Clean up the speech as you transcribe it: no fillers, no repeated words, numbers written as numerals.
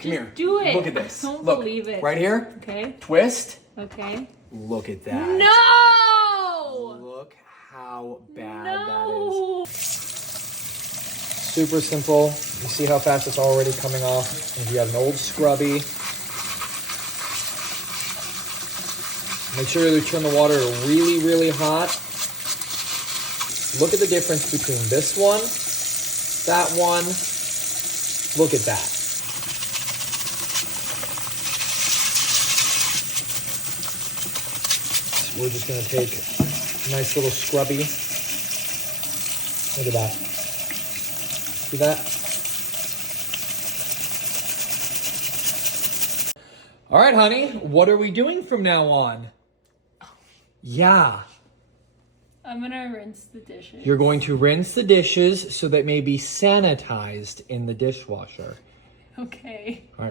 Come here. Do it. Look at this. I don't Look, believe it. right here. Okay. Twist. Okay. Look at that. No! Look how bad No! that is. Super simple. You see how fast it's already coming off. If you have an old scrubby, make sure you turn the water really, really hot. Look at the difference between this one, that one. Look at that. We're just gonna take a nice little scrubby. Look at that. See that? All right, honey, what are we doing from now on? Yeah. I'm gonna rinse the dishes. You're going to rinse the dishes so that may be sanitized in the dishwasher. Okay. All right.